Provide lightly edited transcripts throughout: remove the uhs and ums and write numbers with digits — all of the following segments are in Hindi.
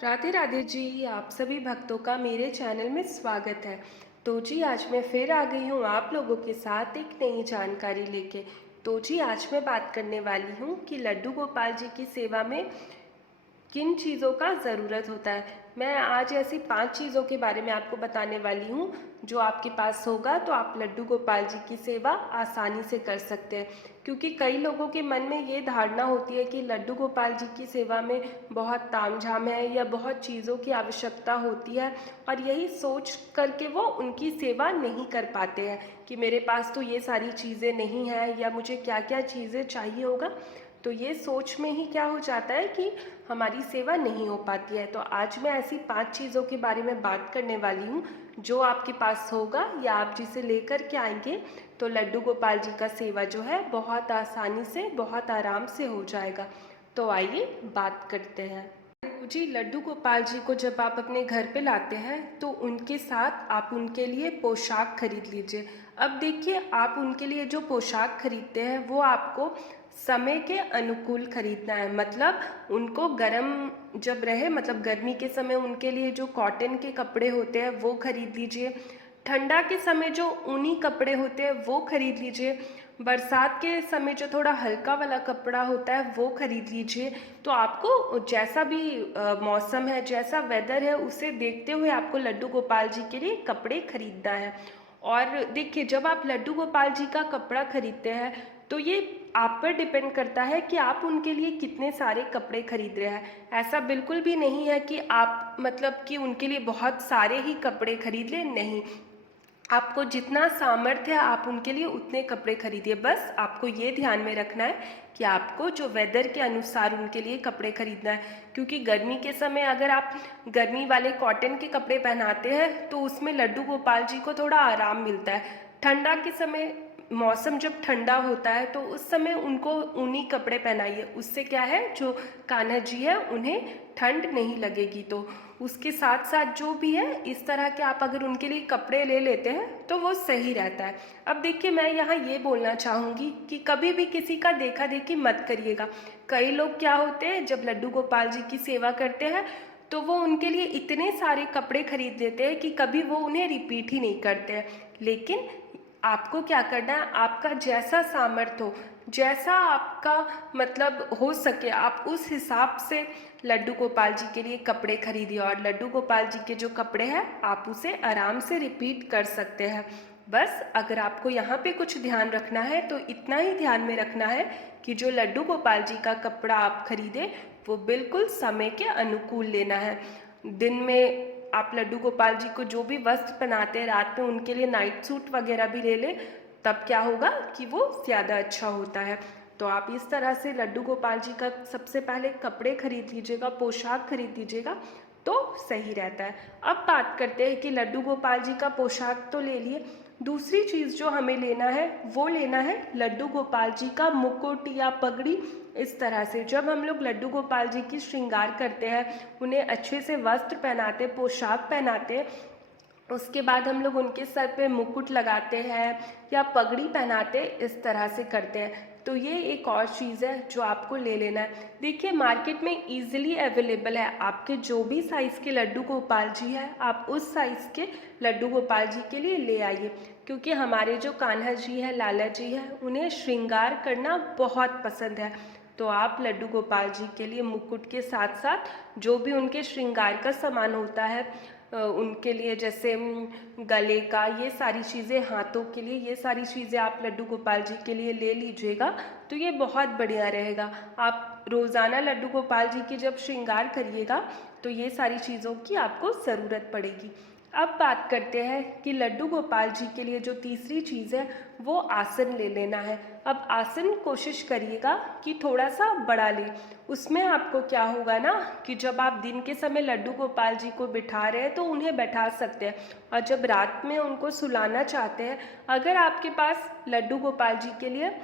राधे राधे जी। आप सभी भक्तों का मेरे चैनल में स्वागत है। तो जी आज मैं फिर आ गई हूँ आप लोगों के साथ एक नई जानकारी लेके। तो जी आज मैं बात करने वाली हूँ कि लड्डू गोपाल जी की सेवा में किन चीज़ों का ज़रूरत होता है। मैं आज ऐसी 5 चीज़ों के बारे में आपको बताने वाली हूँ जो आपके पास होगा तो आप लड्डू गोपाल जी की सेवा आसानी से कर सकते हैं। क्योंकि कई लोगों के मन में ये धारणा होती है कि लड्डू गोपाल जी की सेवा में बहुत तामझाम है या बहुत चीज़ों की आवश्यकता होती है, और यही सोच करके वो उनकी सेवा नहीं कर पाते हैं कि मेरे पास तो ये सारी चीज़ें नहीं हैं या मुझे क्या क्या चीज़ें चाहिए होगा। तो ये सोच में ही क्या हो जाता है कि हमारी सेवा नहीं हो पाती है। तो आज मैं ऐसी 5 चीज़ों के बारे में बात करने वाली हूँ जो आपके पास होगा या आप जिसे लेकर के आएंगे तो लड्डू गोपाल जी का सेवा जो है बहुत आसानी से बहुत आराम से हो जाएगा। तो आइए बात करते हैं। तो जी लड्डू गोपाल जी को जब आप अपने घर पे लाते हैं तो उनके साथ आप उनके लिए पोशाक खरीद लीजिए। अब देखिए आप उनके लिए जो पोशाक खरीदते हैं वो आपको समय के अनुकूल खरीदना है। मतलब उनको गर्म जब रहे, मतलब गर्मी के समय उनके लिए जो कॉटन के कपड़े होते हैं वो खरीद लीजिए। ठंडा के समय जो ऊनी कपड़े होते हैं वो खरीद लीजिए। बरसात के समय जो थोड़ा हल्का वाला कपड़ा होता है वो खरीद लीजिए। तो आपको जैसा भी मौसम है, जैसा वेदर है, उसे देखते हुए आपको लड्डू गोपाल जी के लिए कपड़े खरीदना है। और देखिए जब आप लड्डू गोपाल जी का कपड़ा खरीदते हैं तो ये आप पर डिपेंड करता है कि आप उनके लिए कितने सारे कपड़े खरीद रहे हैं। ऐसा बिल्कुल भी नहीं है कि आप मतलब कि उनके लिए बहुत सारे ही कपड़े खरीद लें, नहीं। आपको जितना सामर्थ्य है आप उनके लिए उतने कपड़े खरीदिए। बस आपको ये ध्यान में रखना है कि आपको जो वेदर के अनुसार उनके लिए कपड़े खरीदना है। क्योंकि गर्मी के समय अगर आप गर्मी वाले कॉटन के कपड़े पहनाते हैं तो उसमें लड्डू गोपाल जी को थोड़ा आराम मिलता है। ठंडा के समय मौसम जब ठंडा होता है तो उस समय उनको ऊनी कपड़े पहनाइए। उससे क्या है, जो कान्हा जी है उन्हें ठंड नहीं लगेगी। तो उसके साथ साथ जो भी है इस तरह के आप अगर उनके लिए कपड़े ले लेते हैं तो वो सही रहता है। अब देखिए मैं यहाँ ये बोलना चाहूँगी कि कभी भी किसी का देखा देखी मत करिएगा। कई लोग क्या होते हैं जब लड्डू गोपाल जी की सेवा करते हैं तो वो उनके लिए इतने सारे कपड़े खरीद देते हैं कि कभी वो उन्हें रिपीट ही नहीं करते हैं। लेकिन आपको क्या करना है, आपका जैसा सामर्थ्य हो, जैसा आपका मतलब हो सके, आप उस हिसाब से लड्डू गोपाल जी के लिए कपड़े खरीदिए। और लड्डू गोपाल जी के जो कपड़े हैं आप उसे आराम से रिपीट कर सकते हैं। बस अगर आपको यहाँ पे कुछ ध्यान रखना है तो इतना ही ध्यान में रखना है कि जो लड्डू गोपाल जी का कपड़ा आप खरीदें वो बिल्कुल समय के अनुकूल लेना है। दिन में आप लड्डू गोपाल जी को जो भी वस्त्र पहनाते हैं रात में उनके लिए नाइट सूट वगैरह भी ले लें, तब क्या होगा कि वो ज़्यादा अच्छा होता है। तो आप इस तरह से लड्डू गोपाल जी का सबसे पहले कपड़े खरीद लीजिएगा, पोशाक खरीद लीजिएगा तो सही रहता है। अब बात करते हैं कि लड्डू गोपाल जी का पोशाक तो ले लिए, दूसरी चीज़ जो हमें लेना है वो लेना है लड्डू गोपाल जी का मुकुट या पगड़ी। इस तरह से जब हम लोग लड्डू गोपाल जी की श्रृंगार करते हैं, उन्हें अच्छे से वस्त्र पहनाते, पोशाक पहनाते हैं, उसके बाद हम लोग उनके सर पे मुकुट लगाते हैं या पगड़ी पहनाते, इस तरह से करते हैं। तो ये एक और चीज़ है जो आपको ले लेना है। देखिए मार्केट में इजीली अवेलेबल है, आपके जो भी साइज़ के लड्डू गोपाल जी है आप उस साइज़ के लड्डू गोपाल जी के लिए ले आइए। क्योंकि हमारे जो कान्हा जी है, लाला जी है, उन्हें श्रृंगार करना बहुत पसंद है। तो आप लड्डू गोपाल जी के लिए मुकुट के साथ साथ जो भी उनके श्रृंगार का सामान होता है उनके लिए, जैसे गले का, ये सारी चीज़ें, हाथों के लिए, ये सारी चीज़ें आप लड्डू गोपाल जी के लिए ले लीजिएगा तो ये बहुत बढ़िया रहेगा। आप रोज़ाना लड्डू गोपाल जी की जब श्रृंगार करिएगा तो ये सारी चीज़ों की आपको ज़रूरत पड़ेगी। अब बात करते हैं कि लड्डू गोपाल जी के लिए जो तीसरी चीज़ है वो आसन ले लेना है। अब आसन कोशिश करिएगा कि थोड़ा सा बड़ा ले। उसमें आपको क्या होगा ना कि जब आप दिन के समय लड्डू गोपाल जी को बिठा रहे हैं तो उन्हें बैठा सकते हैं, और जब रात में उनको सुलाना चाहते हैं, अगर आपके पास लड्डू गोपाल जी के लिए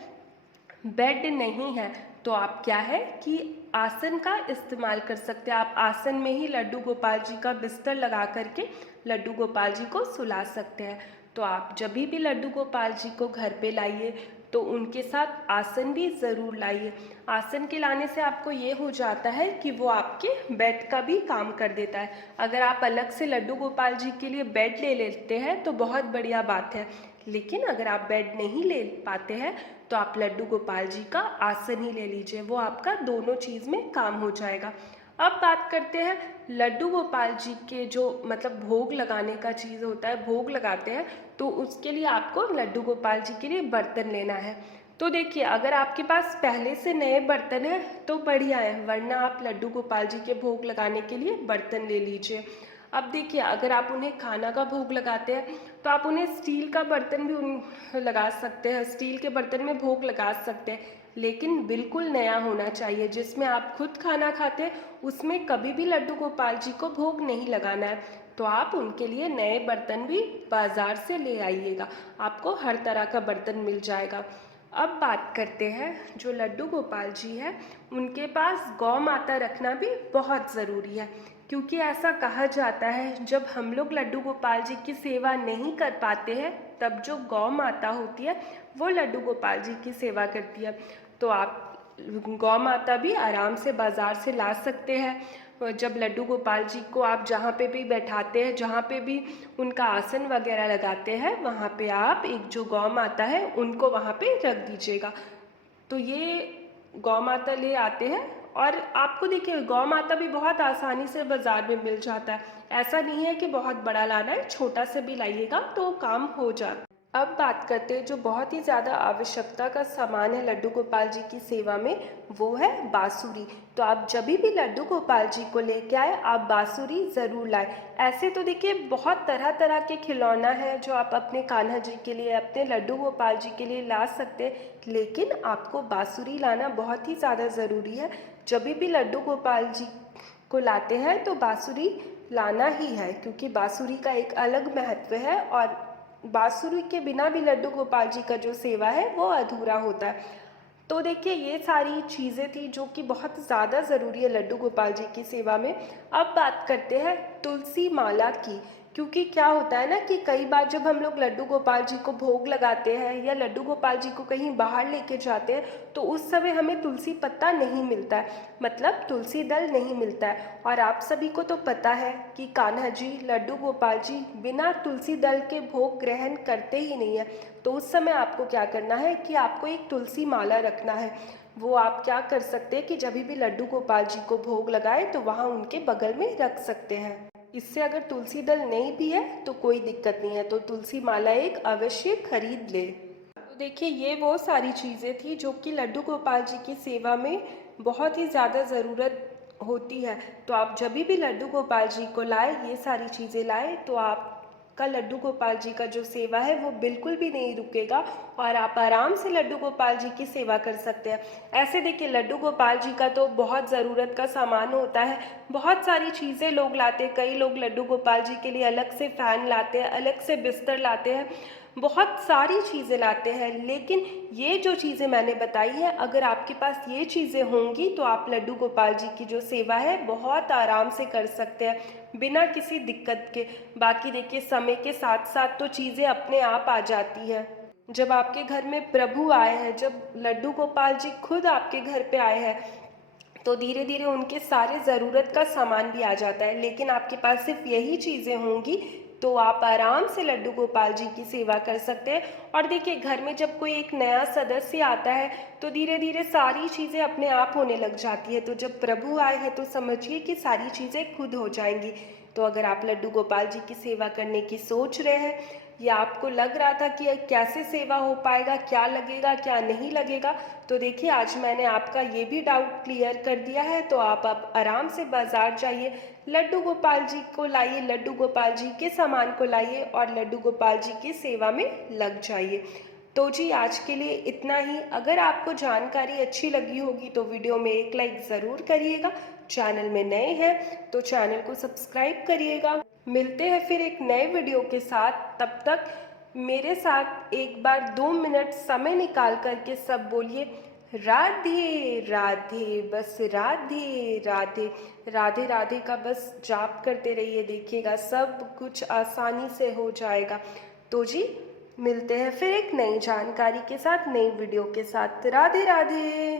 बेड नहीं है तो आप क्या है कि आसन का इस्तेमाल कर सकते हैं। आप आसन में ही लड्डू गोपाल जी का बिस्तर लगा करके लड्डू गोपाल जी को सुला सकते हैं। तो आप जब भी लड्डू गोपाल जी को घर पे लाइए तो उनके साथ आसन भी ज़रूर लाइए। आसन के लाने से आपको ये हो जाता है कि वो आपके बेड का भी काम कर देता है। अगर आप अलग से लड्डू गोपाल जी के लिए बेड ले लेते हैं तो बहुत बढ़िया बात है, लेकिन अगर आप बेड नहीं ले पाते हैं तो आप लड्डू गोपाल जी का आसन ही ले लीजिए, वो आपका दोनों चीज़ में काम हो जाएगा। अब बात करते हैं लड्डू गोपाल जी के जो मतलब भोग लगाने का चीज़ होता है, भोग लगाते हैं, तो उसके लिए आपको लड्डू गोपाल जी के लिए बर्तन लेना है। तो देखिए, अगर आपके पास पहले से नए बर्तन हैं तो बढ़िया है, वरना आप लड्डू गोपाल जी के भोग लगाने के लिए बर्तन ले लीजिए। अब देखिए, अगर आप उन्हें खाना का भोग लगाते हैं तो आप उन्हें स्टील का बर्तन भी लगा सकते हैं, स्टील के बर्तन में भोग लगा सकते हैं, लेकिन बिल्कुल नया होना चाहिए। जिसमें आप खुद खाना खाते हैं उसमें कभी भी लड्डू गोपाल जी को भोग नहीं लगाना है। तो आप उनके लिए नए बर्तन भी बाज़ार से ले आइएगा, आपको हर तरह का बर्तन मिल जाएगा। अब बात करते हैं जो लड्डू गोपाल जी है, उनके पास गौ माता रखना भी बहुत ज़रूरी है, क्योंकि ऐसा कहा जाता है जब हम लोग लड्डू गोपाल जी की सेवा नहीं कर पाते हैं तब जो गौ माता होती है वो लड्डू गोपाल जी की सेवा करती है। तो आप गौ माता भी आराम से बाज़ार से ला सकते हैं। जब लड्डू गोपाल जी को आप जहाँ पे भी बैठाते हैं, जहाँ पे भी उनका आसन वगैरह लगाते हैं, वहाँ पे आप एक जो गौ माता है उनको वहाँ पे रख दीजिएगा। तो ये गौ माता ले आते हैं, और आपको देखिए गौ माता भी बहुत आसानी से बाज़ार में मिल जाता है। ऐसा नहीं है कि बहुत बड़ा लाना है, छोटा से भी लाइएगा तो काम हो जाता है। अब बात करते हैं जो बहुत ही ज़्यादा आवश्यकता का सामान है लड्डू गोपाल जी की सेवा में, वो है बांसुरी। तो आप जब भी लड्डू गोपाल जी को लेके आए आप बांसुरी ज़रूर लाएं। ऐसे तो देखिए बहुत तरह तरह के खिलौना है जो आप अपने कान्हा जी के लिए, अपने लड्डू गोपाल जी के लिए ला सकते हैं, लेकिन आपको बांसुरी लाना बहुत ही ज़्यादा ज़रूरी है। जब भी लड्डू गोपाल जी को लाते हैं तो बांसुरी लाना ही है, क्योंकि बांसुरी का एक अलग महत्व है, और बांसुरी के बिना भी लड्डू गोपाल जी का जो सेवा है वो अधूरा होता है। तो देखिए ये सारी चीज़ें थी जो कि बहुत ज़्यादा ज़रूरी है लड्डू गोपाल जी की सेवा में। अब बात करते हैं तुलसी माला की, क्योंकि क्या होता है ना कि कई बार जब हम लोग लड्डू गोपाल जी को भोग लगाते हैं या लड्डू गोपाल जी को कहीं बाहर लेके जाते हैं तो उस समय हमें तुलसी पत्ता नहीं मिलता है, मतलब तुलसी दल नहीं मिलता है। और आप सभी को तो पता है कि कान्हा जी, लड्डू गोपाल जी बिना तुलसी दल के भोग ग्रहण करते ही नहीं है। तो उस समय आपको क्या करना है कि आपको एक तुलसी माला रखना है। वो आप क्या कर सकते हैं कि जब भी लड्डू गोपाल जी को भोग लगाए तो वहाँ उनके बगल में रख सकते हैं। इससे अगर तुलसी दल नहीं भी है तो कोई दिक्कत नहीं है, तो तुलसी माला एक अवश्य खरीद ले। तो देखिए ये वो सारी चीज़ें थी जो कि लड्डू गोपाल जी की सेवा में बहुत ही ज़्यादा ज़रूरत होती है। तो आप जब भी लड्डू गोपाल जी को लाए, ये सारी चीज़ें लाए, तो आपका लड्डू गोपाल जी का जो सेवा है वो बिल्कुल भी नहीं रुकेगा, और आप आराम से लड्डू गोपाल जी की सेवा कर सकते हैं। ऐसे देखिए लड्डू गोपाल जी का तो बहुत ज़रूरत का सामान होता है, बहुत सारी चीज़ें लोग लाते हैं। कई लोग लड्डू गोपाल जी के लिए अलग से फ़ैन लाते हैं, अलग से बिस्तर लाते हैं, बहुत सारी चीज़ें लाते हैं। लेकिन ये जो चीज़ें मैंने बताई है, अगर आपके पास ये चीज़ें होंगी तो आप लड्डू गोपाल जी की जो सेवा है बहुत आराम से कर सकते हैं बिना किसी दिक्कत के। बाकी देखिए समय के साथ साथ तो चीज़ें अपने आप आ जाती हैं। जब आपके घर में प्रभु आए हैं, जब लड्डू गोपाल जी खुद आपके घर पे आए हैं, तो धीरे धीरे उनके सारे ज़रूरत का सामान भी आ जाता है। लेकिन आपके पास सिर्फ यही चीज़ें होंगी तो आप आराम से लड्डू गोपाल जी की सेवा कर सकते हैं। और देखिए घर में जब कोई एक नया सदस्य आता है तो धीरे धीरे सारी चीज़ें अपने आप होने लग जाती है। तो जब प्रभु आए हैं तो समझिए कि सारी चीज़ें खुद हो जाएंगी। तो अगर आप लड्डू गोपाल जी की सेवा करने की सोच रहे हैं, या आपको लग रहा था कि कैसे सेवा हो पाएगा, क्या लगेगा क्या नहीं लगेगा, तो देखिए आज मैंने आपका ये भी डाउट क्लियर कर दिया है। तो आप आराम से बाज़ार जाइए, लड्डू गोपाल जी को लाइए, लड्डू गोपाल जी के सामान को लाइए और लड्डू गोपाल जी की सेवा में लग जाइए। तो जी आज के लिए इतना ही। अगर आपको जानकारी अच्छी लगी होगी तो वीडियो में एक लाइक ज़रूर करिएगा। चैनल में नए हैं तो चैनल को सब्सक्राइब करिएगा। मिलते हैं फिर एक नए वीडियो के साथ। तब तक मेरे साथ एक बार 2 मिनट समय निकाल करके सब बोलिए राधे राधे, बस राधे राधे। राधे राधे का बस जाप करते रहिए, देखिएगा सब कुछ आसानी से हो जाएगा। तो जी मिलते हैं फिर एक नई जानकारी के साथ, नई वीडियो के साथ। राधे राधे।